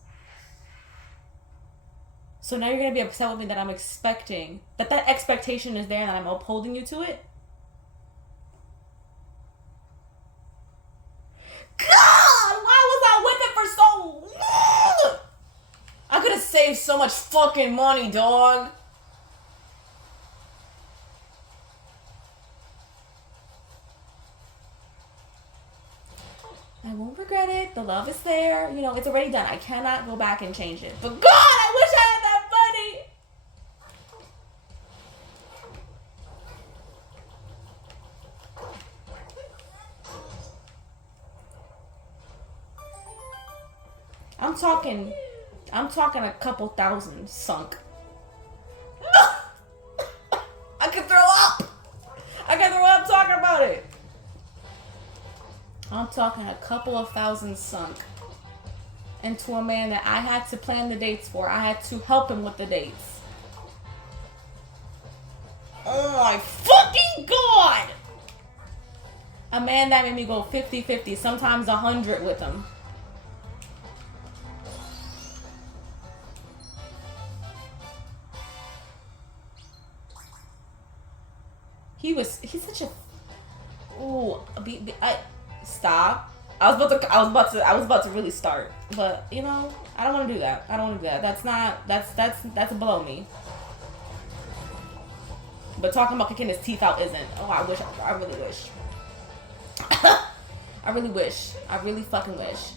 So now you're going to be upset with me that I'm expecting, that expectation is there and that I'm upholding you to it? God, why was I with it for so long? I could have saved so much fucking money, dog. I won't regret it. The love is there. You know, it's already done. I cannot go back and change it. But God, I wish I had that money. I'm talking a couple thousand sunk. I can throw up. I can throw up talking about it. I'm talking a couple of thousand sunk into a man that I had to plan the dates for. I had to help him with the dates. Oh my fucking God! A man that made me go 50-50, sometimes 100 with him. He's such a, ooh, stop. I was about to really start, but you know, I don't want to do that. That's below me. But talking about kicking his teeth out isn't. Oh, I really wish. I really wish. I really fucking wish.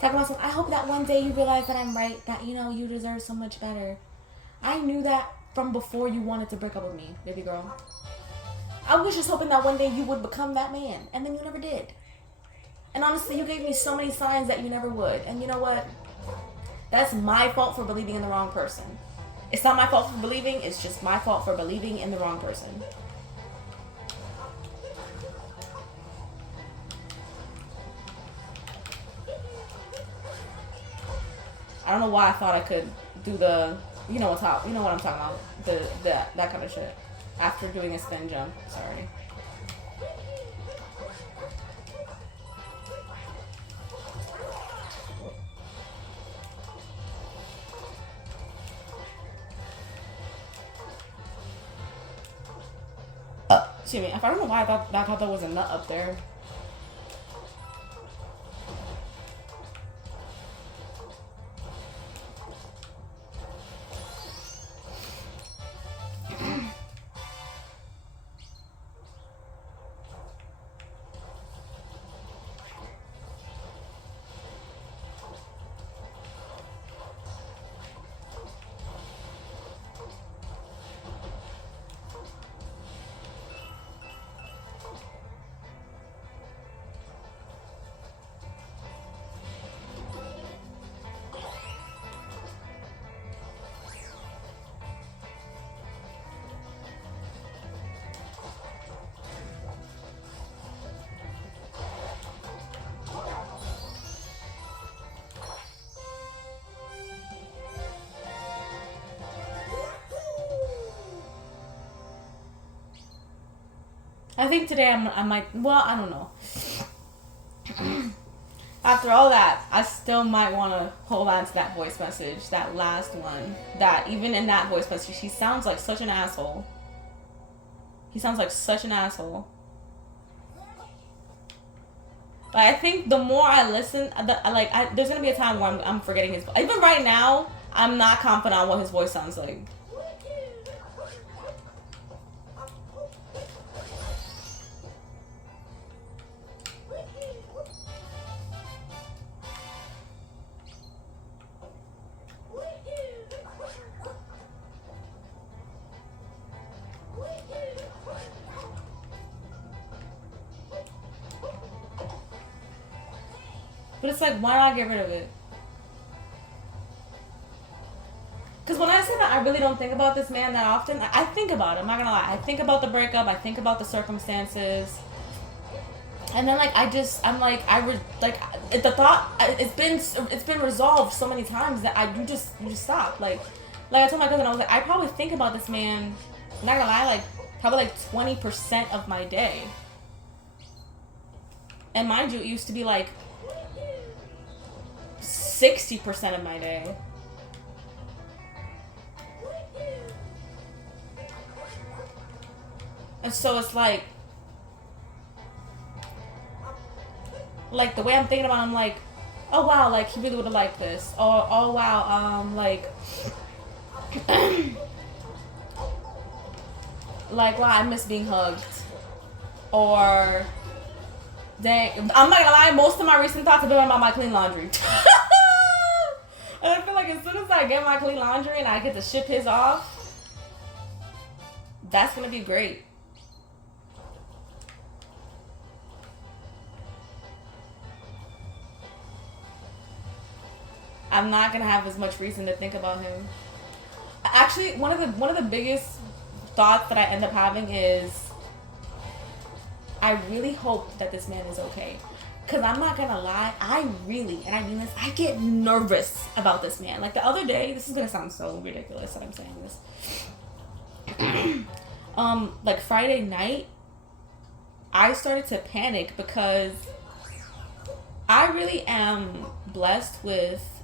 Talking about something, I hope that one day you realize that I'm right, that, you know, you deserve so much better. I knew that from before you wanted to break up with me, baby girl. I was just hoping that one day you would become that man, and then you never did. And honestly, you gave me so many signs that you never would. And you know what? That's my fault for believing in the wrong person. It's not my fault for believing, it's just my fault for believing in the wrong person. I don't know why I thought I could do the, you know what I'm talking about, that kind of shit. After doing a spin jump, sorry. Excuse me, I don't know why I thought there was a nut up there. I think today I might, well, I don't know. After all that, I still might want to hold on to that voice message, that last one. That even in that voice message, he sounds like such an asshole. He sounds like such an asshole. But I think the more I listen, there's gonna be a time where I'm forgetting his. Even right now, I'm not confident on what his voice sounds like. But it's like, why not get rid of it? Because when I say that I really don't think about this man that often, I think about it. I'm not gonna lie. I think about the breakup. I think about the circumstances. And then the thought, it's been resolved so many times that you just stop. Like I told my cousin, I was like, I probably think about this man, I'm not gonna lie, probably 20% of my day. And mind you, it used to be 60% of my day. And so it's like the way I'm thinking about him, oh wow, he really would have liked this. Or oh wow, wow, I miss being hugged. Or dang, I'm not gonna lie, most of my recent thoughts have been about my clean laundry. And I feel like as soon as I get my clean laundry and I get to ship his off, that's gonna be great. I'm not gonna have as much reason to think about him. Actually, one of the biggest thoughts that I end up having is, I really hope that this man is okay. Because I'm not gonna lie, I really, and I mean this, I get nervous about this man. The other day, this is gonna sound so ridiculous that I'm saying this. Friday night, I started to panic because I really am blessed with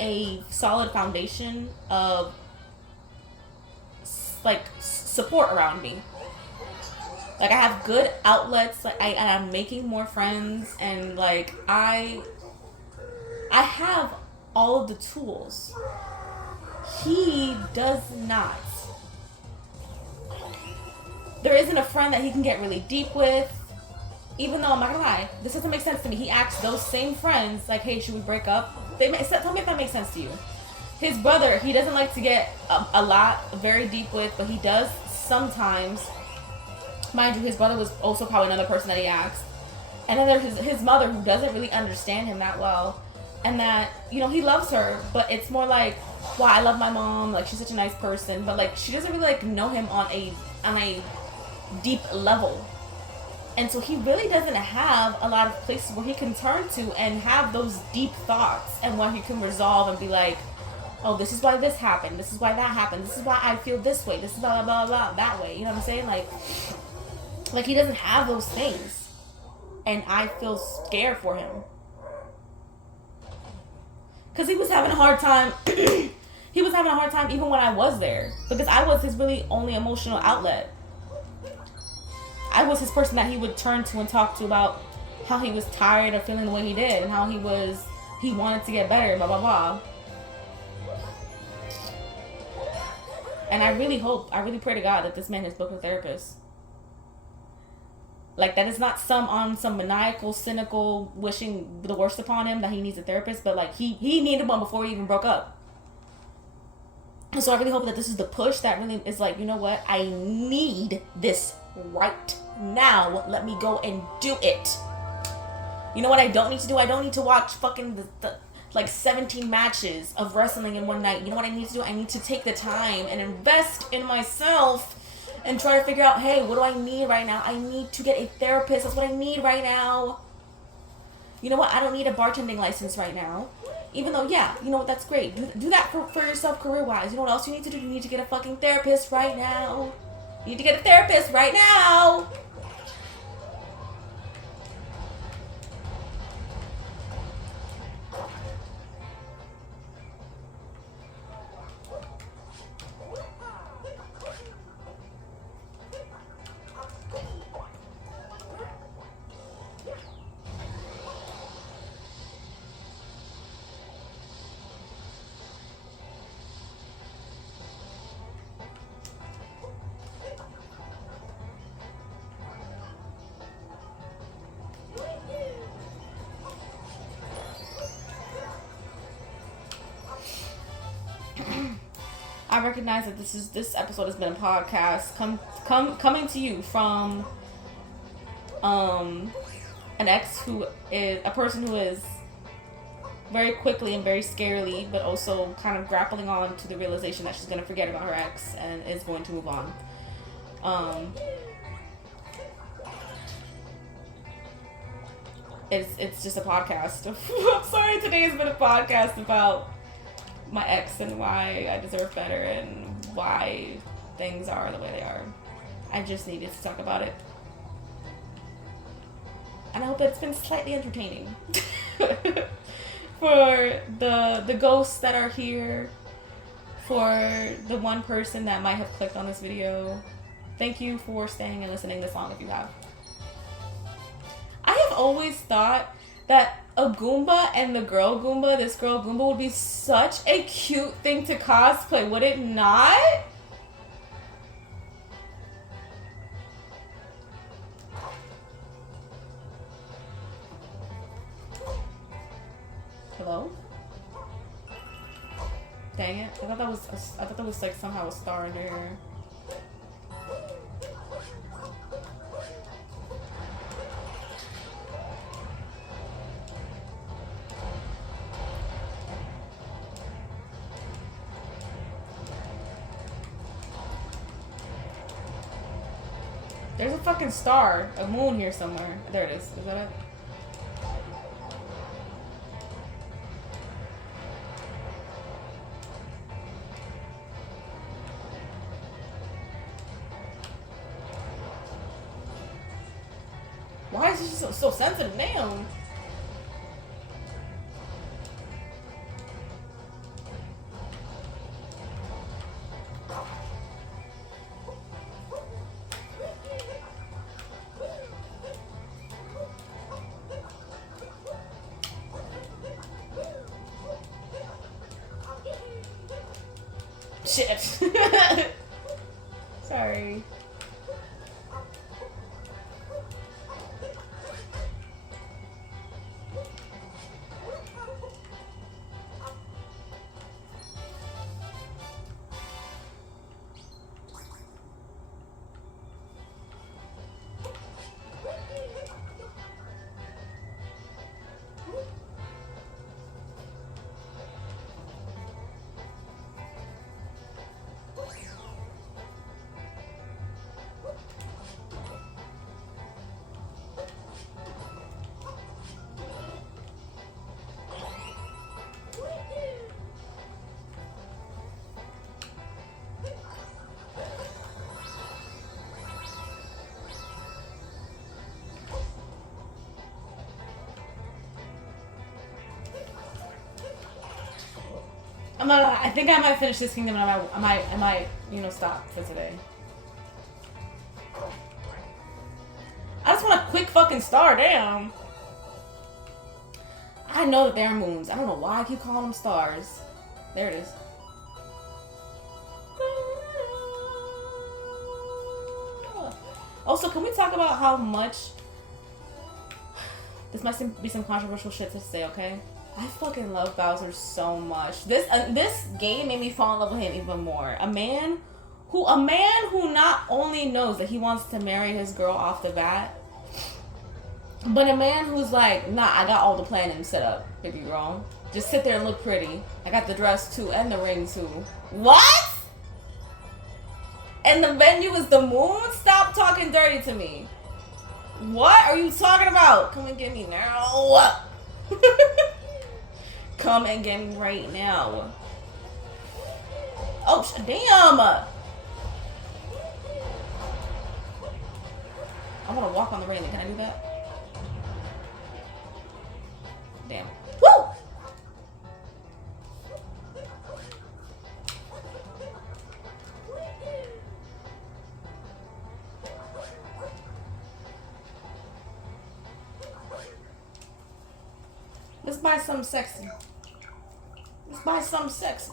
a solid foundation of support around me. I have good outlets, and I'm making more friends, and I have all of the tools. He does not. There isn't a friend that he can get really deep with. Even though, I'm not gonna lie, this doesn't make sense to me. He asks those same friends, hey, should we break up? Tell me if that makes sense to you. His brother, he doesn't like to get a lot very deep with, but he does sometimes. Mind you, his brother was also probably another person that he asked. And then there's his mother, who doesn't really understand him that well. And that, he loves her, but it's more wow, I love my mom, she's such a nice person. But she doesn't really know him on a deep level. And so he really doesn't have a lot of places where he can turn to and have those deep thoughts, and where he can resolve and be oh, this is why this happened, this is why that happened, this is why I feel this way, this is blah blah blah blah that way. You know what I'm saying? He doesn't have those things, and I feel scared for him because he was having a hard time. He was having a hard time even when I was there, because I was his really only emotional outlet. I was his person that he would turn to and talk to about how he was tired of feeling the way he did, and how he wanted to get better, blah blah blah. And I really pray to God that this man has booked a therapist. That is not some maniacal, cynical, wishing the worst upon him that he needs a therapist, but he needed one before we even broke up. And so I really hope that this is the push that really is you know what, I need this right now. Let me go and do it. You know what I don't need to do? I don't need to watch fucking the 17 matches of wrestling in one night. You know what I need to do? I need to take the time and invest in myself and try to figure out, hey, what do I need right now? I need to get a therapist. That's what I need right now. You know what? I don't need a bartending license right now. Even though, yeah, you know what? That's great. Do that for yourself career-wise. You know what else you need to do? You need to get a fucking therapist right now. You need to get a therapist right now. I recognize that this episode has been a podcast coming to you from an ex who is a person who is very quickly and very scarily, but also kind of grappling on to the realization that she's going to forget about her ex and is going to move on. It's just a podcast. I'm sorry, today has been a podcast about my ex and why I deserve better and why things are the way they are. I just needed to talk about it. And I hope it's been slightly entertaining. For the ghosts that are here, for the one person that might have clicked on this video, thank you for staying and listening this long if you have. I have always thought that a Goomba and the girl Goomba, this girl Goomba, would be such a cute thing to cosplay, would it not? Hello? Dang it! I thought that was like somehow a star in there. There's a fucking star, a moon here somewhere. There it is. Is that it? Why is she so sensitive now? Shit. Sorry. I think I might finish this kingdom and I might, stop for today. I just want a quick fucking star, damn. I know that they're moons. I don't know why I keep calling them stars. There it is. Also, can we talk about how much... This might be some controversial shit to say, okay? I fucking love Bowser so much. This game made me fall in love with him even more. A man who not only knows that he wants to marry his girl off the bat, but a man who's like, nah, I got all the planning set up, baby girl. Just sit there and look pretty. I got the dress too and the ring too. What? And the venue is the moon? Stop talking dirty to me. What are you talking about? Come and get me now. Come and get me right now. Oh, damn. I want to walk on the railing. Can I do that? Damn. Woo! Let's buy something sexy. Let's buy something sexy.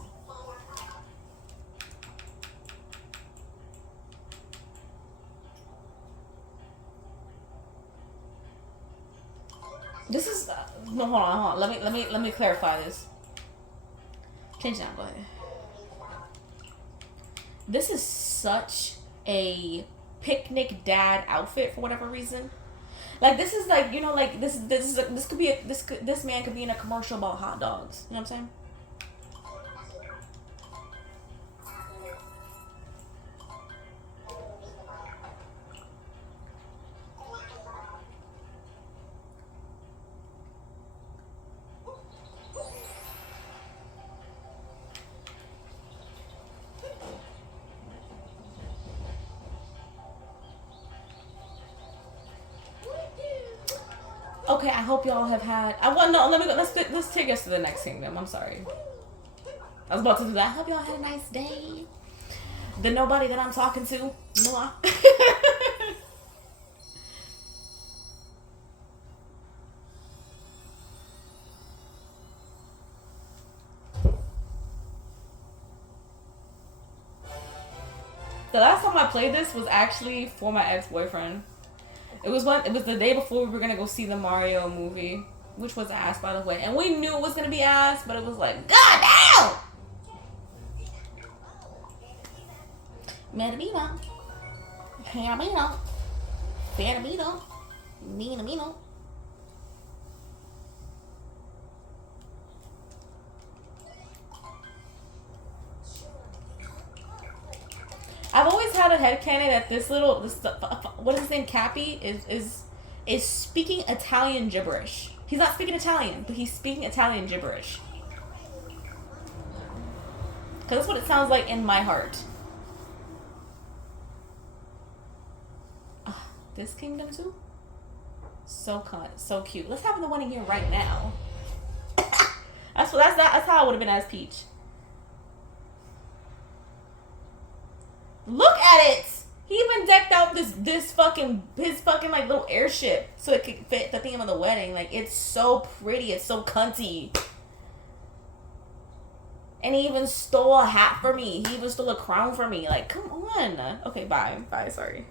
This is no, hold on. Let me clarify this. Change that, go ahead. This is such a picnic dad outfit for whatever reason. Like this is like, you know, like this could be this man could be in a commercial about hot dogs. You know what I'm saying? Okay, I hope y'all have had. I want no. Let me go. Let's take us to the next kingdom. I'm sorry. I was about to do that. I hope y'all had a nice day. The nobody that I'm talking to, Noah. The last time I played this was actually for my ex-boyfriend. It was the day before we were gonna go see the Mario movie, which was ass, by the way, and we knew it was gonna be ass, but it was like, God damn! Metamino, Panamino, Panamino, Minamino. I've always had a headcanon that this what is his name, Cappy, is speaking Italian gibberish. He's not speaking Italian, but he's speaking Italian gibberish. Because that's what it sounds like in my heart. This kingdom too? So cute. Let's have the one in here right now. That's how I would have been as Peach. Look at it. He even decked out his fucking like little airship so it could fit the theme of the wedding. Like, it's so pretty. It's so cunty. And he even stole a hat for me. He even stole a crown for me. Like, come on. Okay, bye. Bye, sorry.